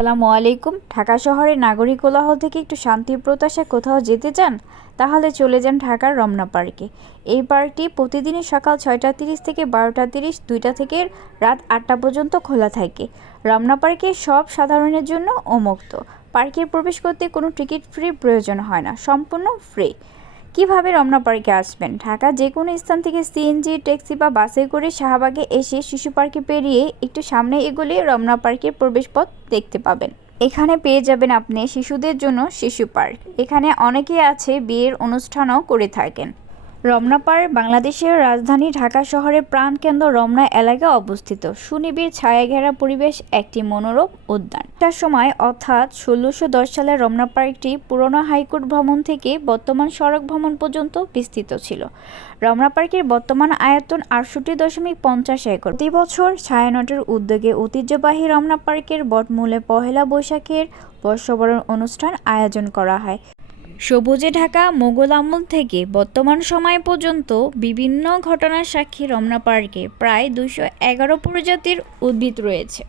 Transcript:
আসসালামু আলাইকুম। ঢাকা শহরে নাগরিক কোলাহল থেকে একটু শান্তির প্রত্যাশায় কোথাও যেতে চান, তাহলে চলে যান ঢাকার রমনা পার্কে। এই পার্কটি প্রতিদিনই সকাল ছয়টা তিরিশ থেকে বারোটা তিরিশ, দুইটা থেকে রাত আটটা পর্যন্ত খোলা থাকে। রমনা পার্কে সব সাধারণের জন্য উন্মুক্ত। পার্কে প্রবেশ করতে কোনো টিকিট ফ্রি প্রয়োজন হয় না, সম্পূর্ণ ফ্রি। কীভাবে রমনা পার্কে আসবেন? ঢাকা যে কোনো স্থান থেকে সিএনজি ট্যাক্সি বা বাসে করে শাহবাগে এসে শিশু পার্কে পেরিয়ে একটু সামনে এগোলে রমনা পার্কের প্রবেশপথ দেখতে পাবেন। এখানে পেয়ে যাবেন আপনি শিশুদের জন্য শিশু পার্ক। এখানে অনেকেই আছে বিয়ের অনুষ্ঠানও করে থাকেন। রমনা পার্ক বাংলাদেশের রাজধানী ঢাকা শহরের প্রাণকেন্দ্র রমনা এলাকায় অবস্থিত। সুনিবিড় ছায়া ঘেরা পরিবেশ একটি মনোরম উদ্যান। তার সময় অর্থাৎ ষোলোশো দশ সালে রমনা পার্কটি পুরনো হাইকোর্ট ভ্রমণ থেকে বর্তমান সড়ক ভ্রমণ পর্যন্ত বিস্তৃত ছিল। রমনা পার্কের বর্তমান আয়তন আটষট্টি দশমিক পঞ্চাশ একর। প্রতি বছর ছায়ানটের উদ্যোগে ঐতিহ্যবাহী রমনা পার্কের বটমূলে পহেলা বৈশাখের বর্ষবরণ অনুষ্ঠান আয়োজন করা হয়। সবুজে ঢাকা মোগল আমল থেকে বর্তমান সময় পর্যন্ত বিভিন্ন ঘটনার সাক্ষী রমনা পার্কে প্রায় দুশো এগারো প্রজাতির উদ্ভিদ রয়েছে।